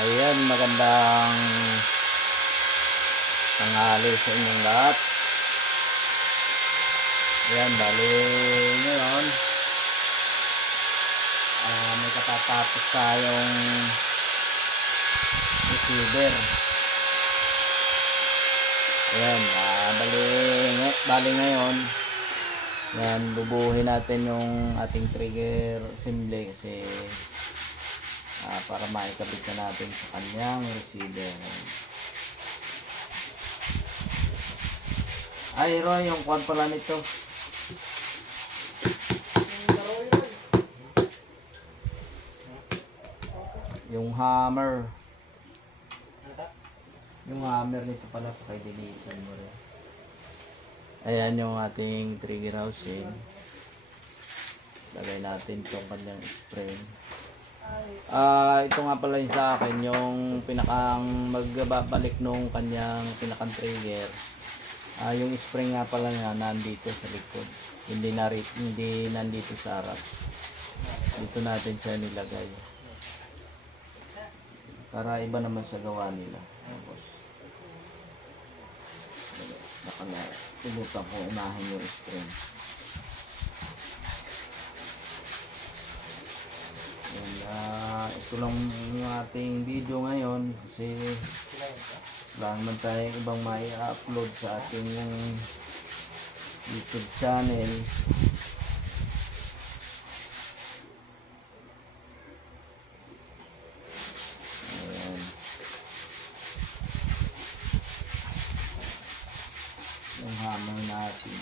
Ayan, magandang tanghali sa inyong lahat. Ayan, bali ngayon may katatapos tayong receiver. Ayan, bali ngayon yan, bubuhin natin yung ating trigger assembly kasi para maikabit na natin sa kanyang receiver. Ay, Roy, yung kwan pala nito. Yung hammer. Yung hammer nito pala, pakidilisan mo rin. Ayan yung ating trigger housing. Lagay natin itong kanyang spring. Ito nga pala yung sa akin, yung pinakang magbabalik nung kanyang pinakang trigger. Yung spring nga pala nga nandito sa likod. Hindi nandito sa harap. Dito natin siya nilagay. Para iba naman sa gawa nila. Tapos subukan ko unahin yung spring. Ito lang yung ating video ngayon kasi wala naman tayong ibang may upload sa ating YouTube channel. Ayan. Yung hammer natin.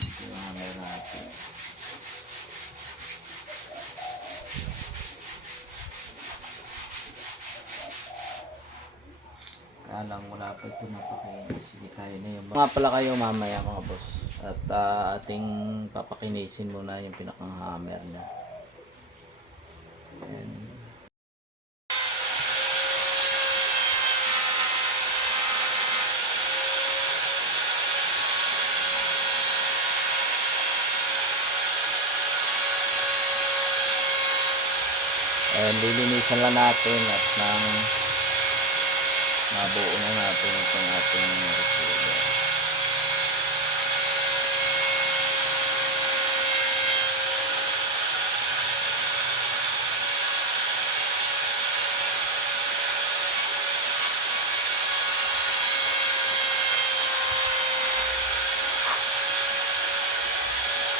Lang wala pa ito napakinis. Sige, tayo na yung mga pala kayo mamaya mga boss. At ating papakinisin muna yung pinakang hammer niya. And lilinisan lang natin at nang mabuo na natin itong ating receiver.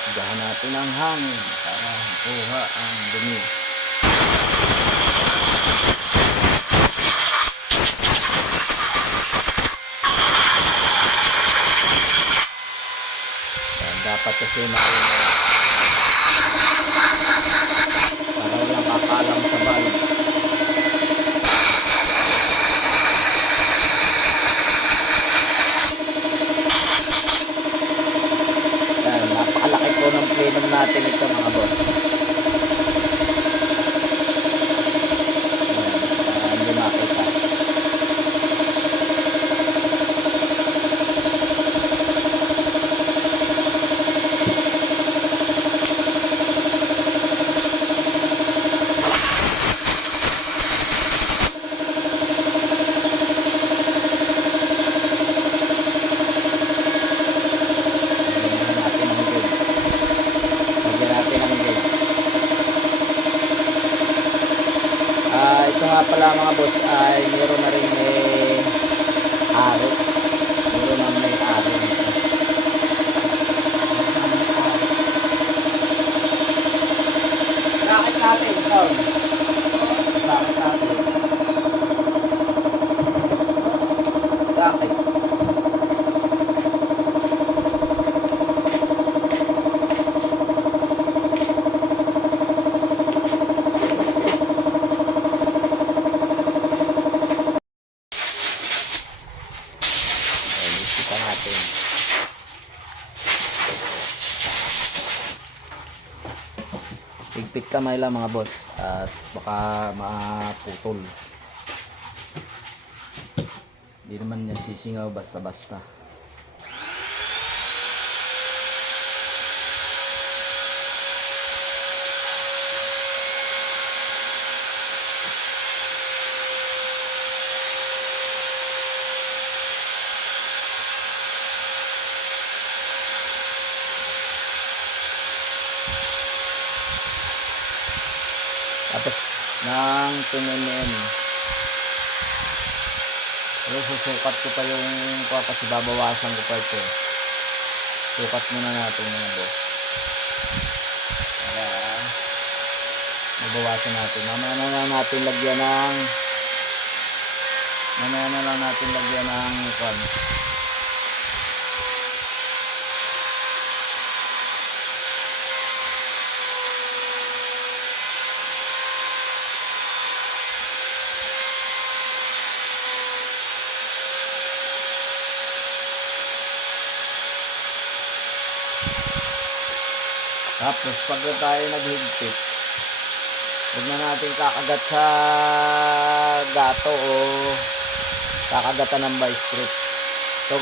Higahan natin ang hangin para makuha ang dumi. Dapat kasi para walang kakalam sa valve. Yan, napakalaki po ng plenum natin ito mga boss. Hindi makita. Ito nga pala mga boss ay meron na rin aro. Meron na may aro. Sakit natin ito. Sakit natin. Sakit. Higpit kamay lang mga boss at baka maputol. Hindi naman niya sisingaw basta-basta. Tapos ng 10 mm. Pero susukat ko pa yung kasi babawasan ko pa ito. Sukat muna natin mga boss. Para mabawasan natin. Mamaya na lang natin lagyan ng kwan. Tapos pag tayo naghigpit, huwag na natin kakagat sa gato o kakagatan ng vice grip. So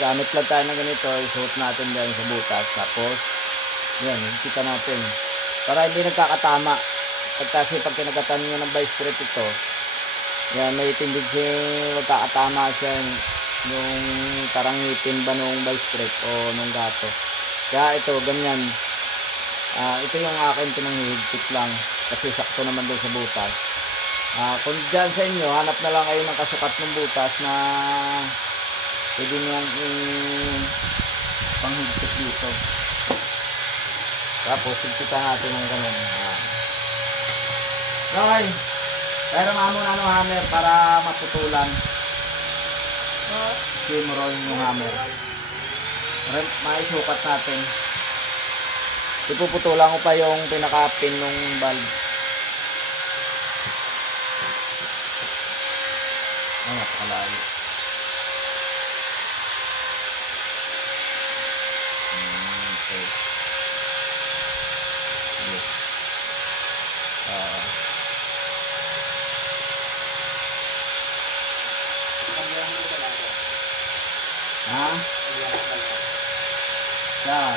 gamit lang tayo ng ganito, isuot natin dyan sa butas. Tapos yan, higpitan natin para hindi nagkakatama. Kasi pag kinagatan nyo ng vice grip ito, yan, may tendency magkakatama siya yung karangitin ba nung vice grip o nung gato. Kaya ito, ganyan. Ito yung akin pinanghihigpit lang. Kasi sakto naman doon sa butas. Kung dyan sa inyo, hanap na lang kayo ng kasukat ng butas na pwede nyo panghigpit dito. Tapos, higpitan natin ng ganun. Okay. Pero muna ng hammer para maputulan. Simuroin yung hammer. Maisukat natin. Ipuputulan ko pa yung pinaka-pin ng valve. Napakalayo. Okay. Sige. Yan.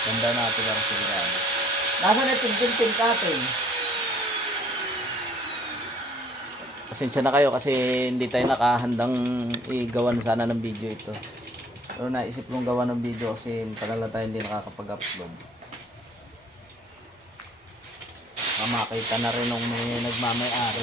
Ganda natin para sigurado. Nasa na yung natin? Pasensya na kayo kasi hindi tayo nakahandang igawa na sana ng video ito. Pero naisip kong gawa ng video kasi matagal na tayo hindi nakakapag-upload. Makita na rin nung may nagmamay-ari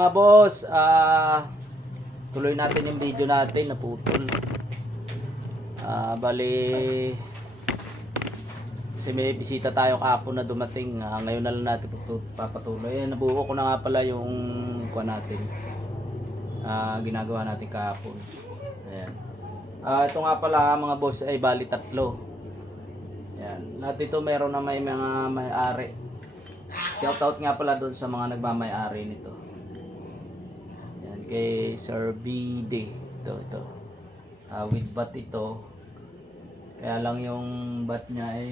mga boss. Tuloy natin yung video natin, naputol. Bali kasi may bisita tayo kahapon na dumating. Ngayon na lang natin papatuloy. Nabuo ko na nga pala yung kuha natin, ginagawa natin kahapon. Ayan. Ito nga pala mga boss ay bali 3. Ayan. Lahat ito meron na may mga may-ari. Shoutout nga pala doon sa mga nagmamay-ari nito. Kay Sir BD ito with bat ito, kaya lang yung bat niya ay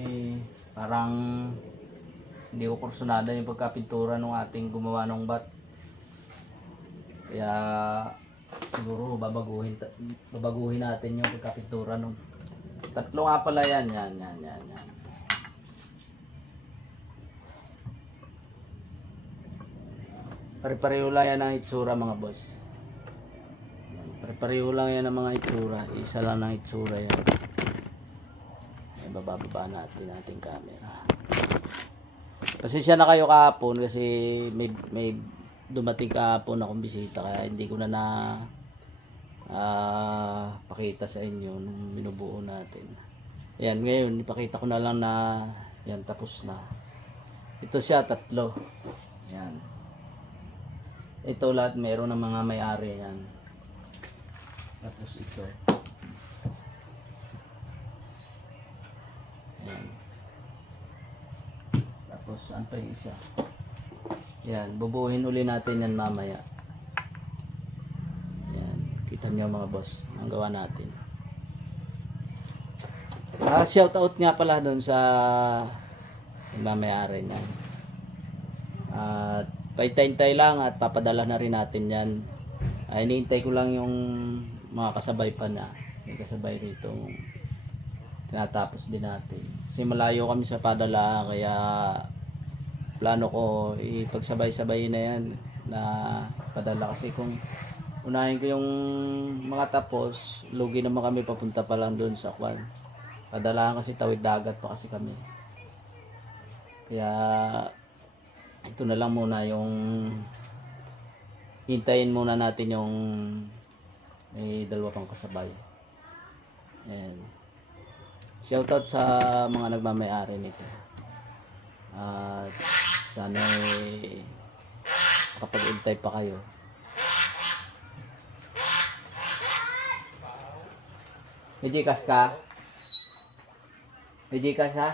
parang hindi ko kursunada yung pagkapintura ng ating gumawa ng bat, kaya siguro babaguhin natin yung pagkapintura ng 3 nga pala yan. Pare-pareho lang yan ang itsura mga boss. Pareho lang yan ang mga itsura. Isa lang ang itsura yan. Bababa natin ating camera. Pasensya na kayo kahapon kasi may dumating kahapon akong bisita, kaya hindi ko na pakita sa inyo nung binubuo natin. Ayan, ngayon ipakita ko na lang na yan tapos na. Ito siya, 3. Ayan. Ito lahat meron ng mga may-ari yan. Tapos ito. Ayan. Tapos saan pa yung isa? Ayan, bubuhin uli natin yan mamaya. Ayan, kita nyo mga boss, ang gawa natin. Shout out nga pala doon sa may-ari niyan. At paitay-tay lang at papadala na rin natin yan. Iniintay ko lang yung mga kasabay pa na. May kasabay rito. Tinatapos din natin. Kasi malayo kami sa padala kaya plano ko ipagsabay-sabay na yan na padala kasi kung unahin ko yung mga tapos lugi naman kami papunta pa lang doon sa kwan. Padalahan kasi tawid dagat pa kasi kami. Kaya ito na lang muna yung hintayin muna natin yung may 2 pang kasabay. Ayan. Shoutout sa mga nagmamay-ari nito. At sana kapag-intay pa kayo. May Gcash ka? May Gcash ha?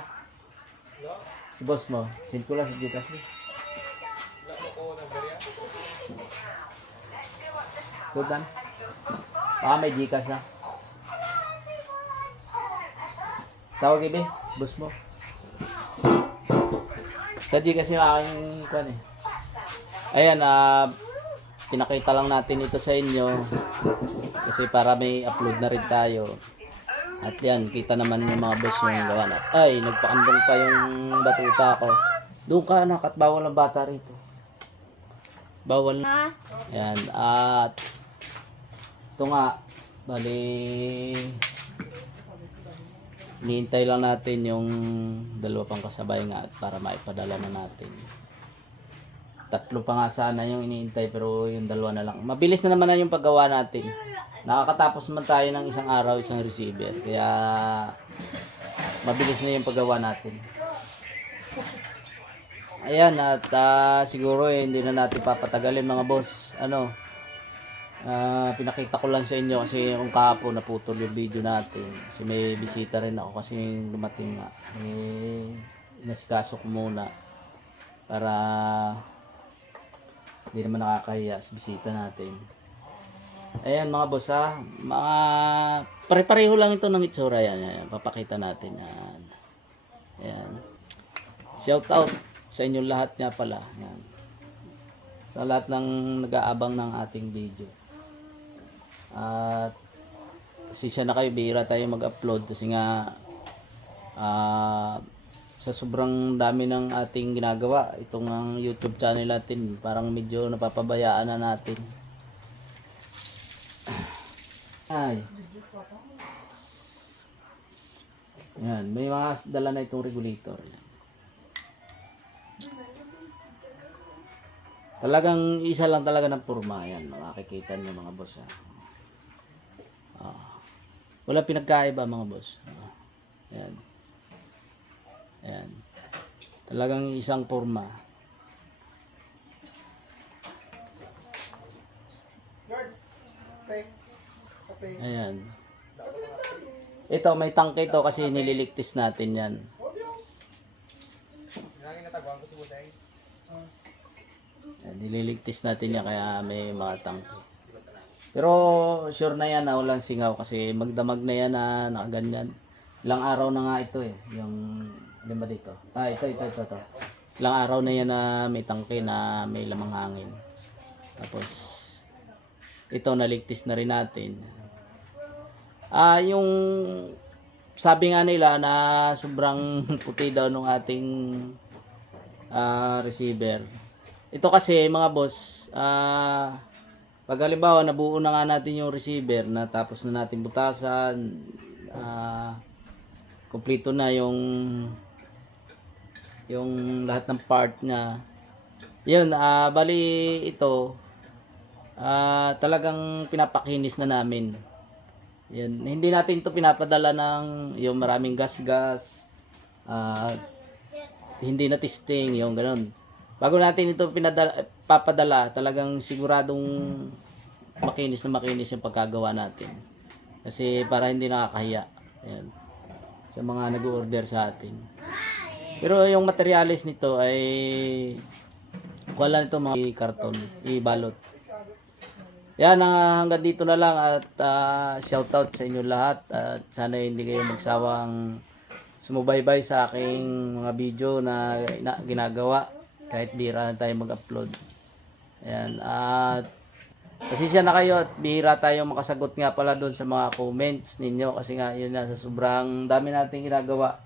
Si boss mo, send ko lang si Gcash mo. Tudan? Baka may Gcash na. Tawag ibi, boss mo. Sa Gcash yung aking kwan eh. Ayan, pinakita lang natin ito sa inyo. Kasi para may upload na rin tayo. At yan, kita naman yung mga boss yung gawa na. Ay, nagpakandong pa yung batuta ko. Doon ka anak at bawal ang bata rito. Bawal na. Ayan, at ito nga, bali hinihintay lang natin yung 2 pang kasabay nga at para maipadala na natin. 3 pa nga sana yung iniintay pero yung 2 na lang. Mabilis na naman na yung paggawa natin. Nakakatapos man tayo ng isang araw, isang receiver. Kaya mabilis na yung paggawa natin. Ayan, at siguro hindi na natin papatagalin mga boss. Pinakita ko lang sa inyo kasi yung kahapon naputol yung video natin. Kasi may bisita rin ako kasi dumating nga. Inasikaso ko muna para hindi naman nakakahiya sa bisita natin. Ayan mga boss mga pare-pareho lang ito ng itsura yan. Papakita natin yan. Ayan. Shout out sa inyo lahat nga pala. Ayan. Sa lahat ng nag-aabang ng ating video. At pasensya na kayo, bihira tayo mag-upload kasi nga sa sobrang dami ng ating ginagawa, itong ang YouTube channel natin parang medyo napapabayaan na natin. Ay. Yan, may mga dala na itong regulator. Talagang isa lang talaga ng purma yan, makikita niyo mga boss. Wala pinagkaiba mga boss. Ayan. Ayan. Talagang isang purma. Ayan. Ito may tangke ito kasi nililigtis natin yan. Ayan, nililigtis natin yan kaya may mga tangke. Pero sure na yan na walang singaw kasi magdamag na yan na nakaganyan. Ilang araw na nga ito eh. Yung lima dito. Ito. Ilang araw na yan na may tangke na may lamang hangin. Tapos ito naligtis na rin natin. Yung sabi nga nila na sobrang puti daw ng ating receiver. Ito kasi mga boss, pag halimbawa nabuo na nga natin yung receiver na tapos na natin butasan, kumpleto na yung lahat ng part niya. Yun, bali ito talagang pinapakinis na namin Yan. Hindi natin ito pinapadala ng yung maraming gas-gas. At hindi na testing, yung ganun. Bago natin ito papadala, talagang siguradong makinis na makinis yung pagkagawa natin. Kasi para hindi nakakahiya. Ayan. Sa mga nag-order sa atin. Pero yung materialis nito ay wala nito mga karton, ibalot. Yan, hanggang dito na lang at shoutout sa inyo lahat at sana hindi kayo magsawang sumubaybay sa aking mga video na ginagawa kahit bihira na tayo mag-upload. Ayan, at pasensya na kayo at bihira tayo makasagot nga pala doon sa mga comments ninyo kasi nga yun na sa sobrang dami nating ginagawa.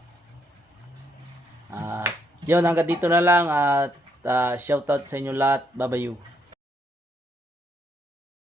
At yun, hanggang dito na lang at shoutout sa inyo lahat. Bye-bye.